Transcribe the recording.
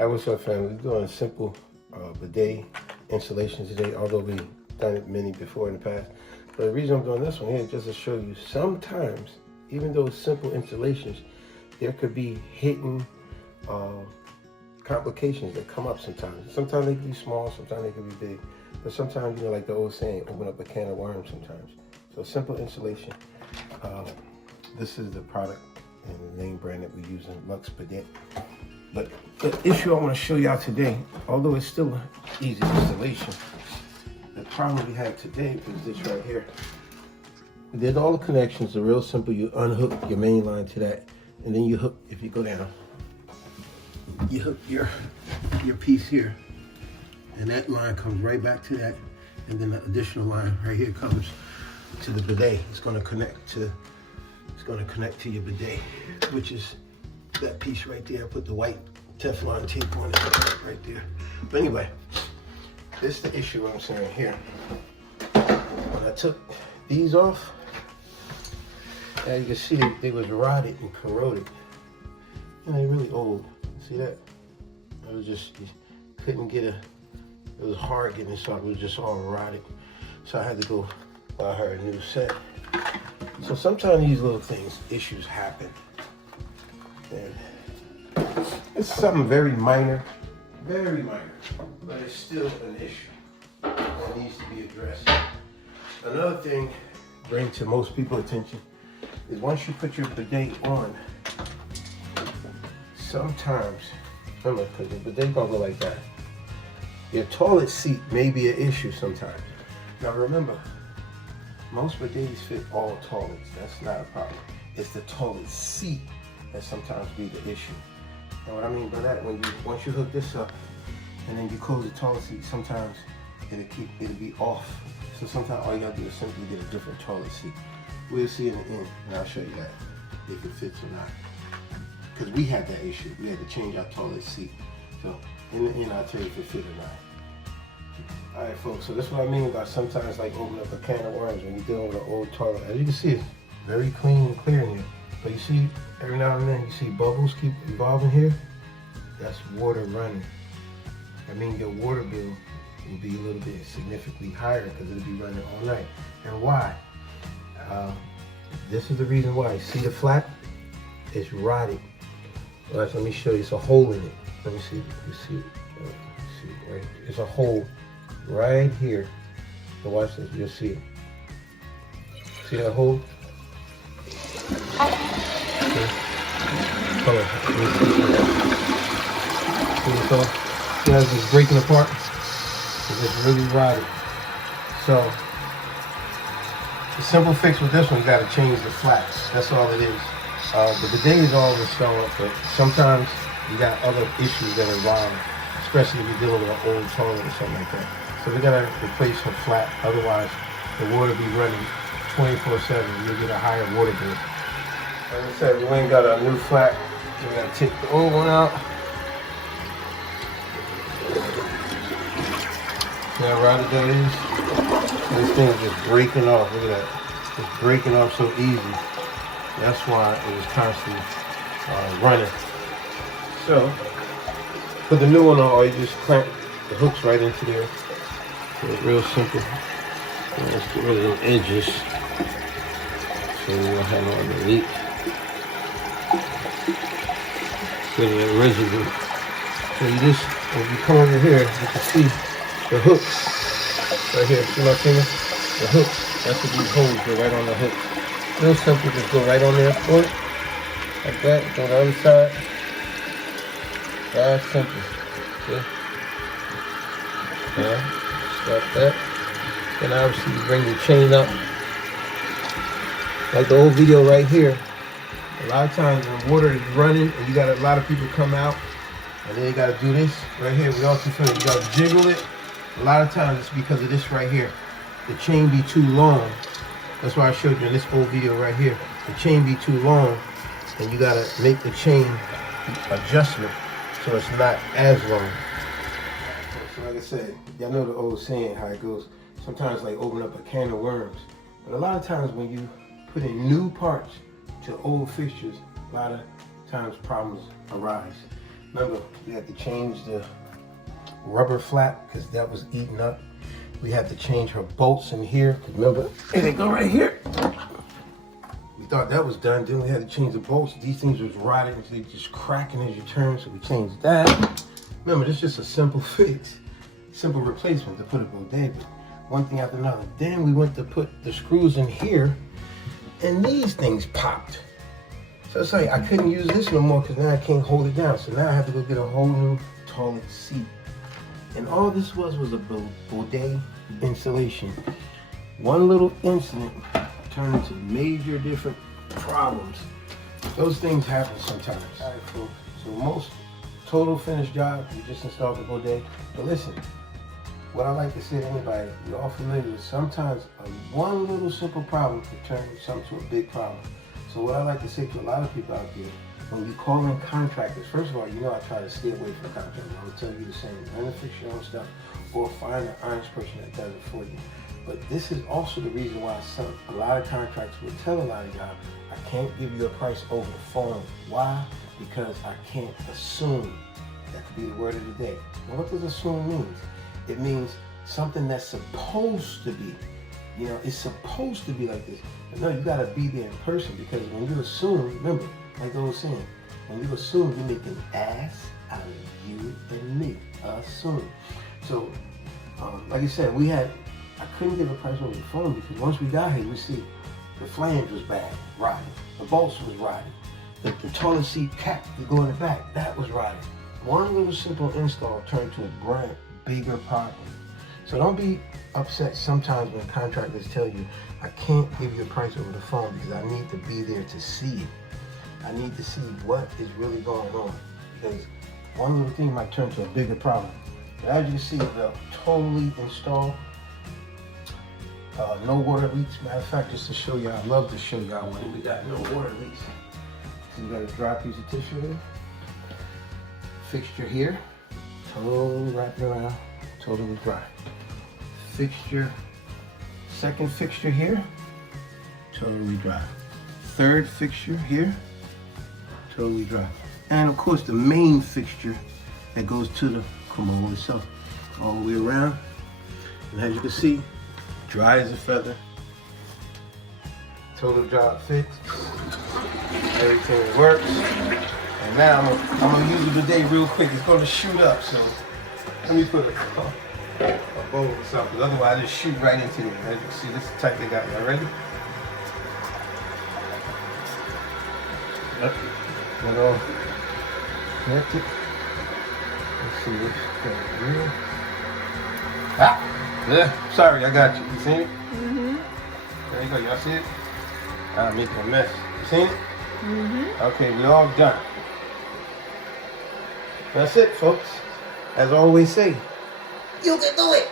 Hi, what's up, family? We're doing a simple bidet installation today, although we've done it many before in the past. But the reason I'm doing this one here is just to show you sometimes, even though it's simple installations, there could be hidden complications that come up sometimes. Sometimes they can be small, sometimes they can be big. But sometimes, you know, like the old saying, open up a can of worms sometimes. So simple installation. This is the product and the name brand that we're using, Lux Bidet. But the issue I want to show y'all today, although it's still an easy installation, the problem we have today is this right here. We did all the connections, they're real simple. You unhook your main line to that, and then you hook, if you go down, you hook your piece here, and that line comes right back to that, and then the additional line right here comes to the bidet. It's going to connect to your bidet, which is that piece right there. I put the white Teflon tape on it right there. But anyway, this is the issue I'm saying here. When I took these off, as you can see, they was rotted and corroded. And they're really old. See that? I was just, couldn't get it was hard getting this off. It was just all rotted. So I had to go buy her a new set. So sometimes these little things, issues happen. And it's something very minor, but it's still an issue that needs to be addressed. Another thing, bring to most people's attention, is once you put your bidet on, sometimes, remember, because the bidet gonna go like that. Your toilet seat may be an issue sometimes. Now remember, most bidets fit all toilets. That's not a problem. It's the toilet seat that sometimes be the issue. And what I mean by that, once you hook this up and then you close the toilet seat, sometimes it'll be off. So sometimes all you gotta do is simply get a different toilet seat. We'll see in the end, and I'll show you that if it fits or not. Because we had that issue. We had to change our toilet seat. So in the end, I'll tell you if it fit or not. All right, folks, so this is what I mean by sometimes like opening up a can of worms when you're dealing with an old toilet. As you can see, it's very clean and clear in here. But you see, every now and then, you see bubbles keep evolving here. That's water running. I mean, your water bill will be a little bit significantly higher because it'll be running all night. And why? This is the reason why. See the flap? It's rotted. Well, let me show you. It's a hole in it. Let me see. You see it? See, right? It's a hole right here. So watch this. You'll see it. See that hole? Hold on. See this all? See how it's just breaking apart? It's just really rotted. So, the simple fix with this one, you gotta change the flaps. That's all it is. The bidet is all installed, but sometimes you got other issues that involve, especially if you're dealing with an old toilet or something like that. So we gotta replace her flap, otherwise the water be running 24/7. You'll get a higher water bill. Like I said, we ain't got a new flap. We gotta take the old one out. See how rotted that is? This thing is just breaking off. Look at that. It's breaking off so easy. That's why it was constantly running. So, put the new one on, or you just clamp the hooks right into there. So it's real simple. So let's get rid of the edges so we won't have all the leak. Get rid of the residue. So you just, if you come over here, you can see the hooks right here. See my finger? The hooks. That's what these holes go right on the hooks. Real simple, just go right on there for it. Like that. Go to the other side. That's simple. See? Yeah. Stop that. Then obviously you bring your chain up. Like the old video right here. A lot of times when water is running and you got a lot of people come out and then you got to do this right here. We also show you got to jiggle it. A lot of times it's because of this right here. The chain be too long. That's why I showed you in this old video right here. The chain be too long and you got to make the chain adjustment so it's not as long. So like I said, y'all know the old saying how it goes. Sometimes like open up a can of worms. But a lot of times when you put in new parts to old fixtures, a lot of times problems arise. Remember, we had to change the rubber flap because that was eaten up. We had to change her bolts in here because remember, they go right here. We thought that was done. Then we had to change the bolts. These things was rotted and they just cracking as you turn, so we changed that. Remember, this is just a simple fix, simple replacement to put a Bidet. One thing after another. Then we went to put the screws in here, and these things popped. So it's like I couldn't use this no more because now I can't hold it down. So now I have to go get a whole new toilet seat. And all this was a Bidet installation. One little incident turned into major different problems. Those things happen sometimes. All right, folks. So most total finished job, we just installed the Bidet. But listen, what I like to say to anybody, you're all familiar with, sometimes one little simple problem can turn something to a big problem. So what I like to say to a lot of people out there, when you call in contractors, first of all, you know I try to stay away from contractors. I would tell you the same. Learn to fix your own stuff or find an honest person that does it for you. But this is also the reason why a lot of contractors will tell a lot of y'all, I can't give you a price over the phone. Why? Because I can't assume. That could be the word of the day. Well, what does assume mean? It means something that's supposed to be. You know, it's supposed to be like this. But no, you gotta be there in person because when you assume, remember, like I was saying, when you assume, you make an ass out of you and me. Assume. So, like I said, I couldn't give a price over the phone because once we got here, we see the flange was bad, rotted. The bolts was rotted. The toilet seat cap that go in the back, that was rotted. One little simple install turned to a bigger problem. So don't be upset sometimes when contractors tell you, I can't give you a price over the phone because I need to be there to see it. I need to see what is really going on because one little thing might turn to a bigger problem. But as you can see, they're totally installed. No water leaks. Matter of fact, just to show you, I love to show y'all when we got no water leaks. So you got a dry piece of tissue here. Fixture here, totally wrapped around, totally dry. Fixture, second fixture here, totally dry. Third fixture here, totally dry. And of course the main fixture that goes to the commode itself, all the way around. And as you can see, dry as a feather. Total job fixed. Everything works. And now I'm gonna use the bidet real quick. It's gonna shoot up, so let me put a bowl or something. Otherwise, I just shoot right into it. As you can see, this is the type they got. Y'all ready? Yep. Got all connected. Let's see what's going here. Ah! Yeah, sorry, I got you. You seen it? Mm-hmm. There you go. Y'all see it? I'm making a mess. You seen it? Mm-hmm. Okay, we all done. That's it, folks. As I always say, you can do it.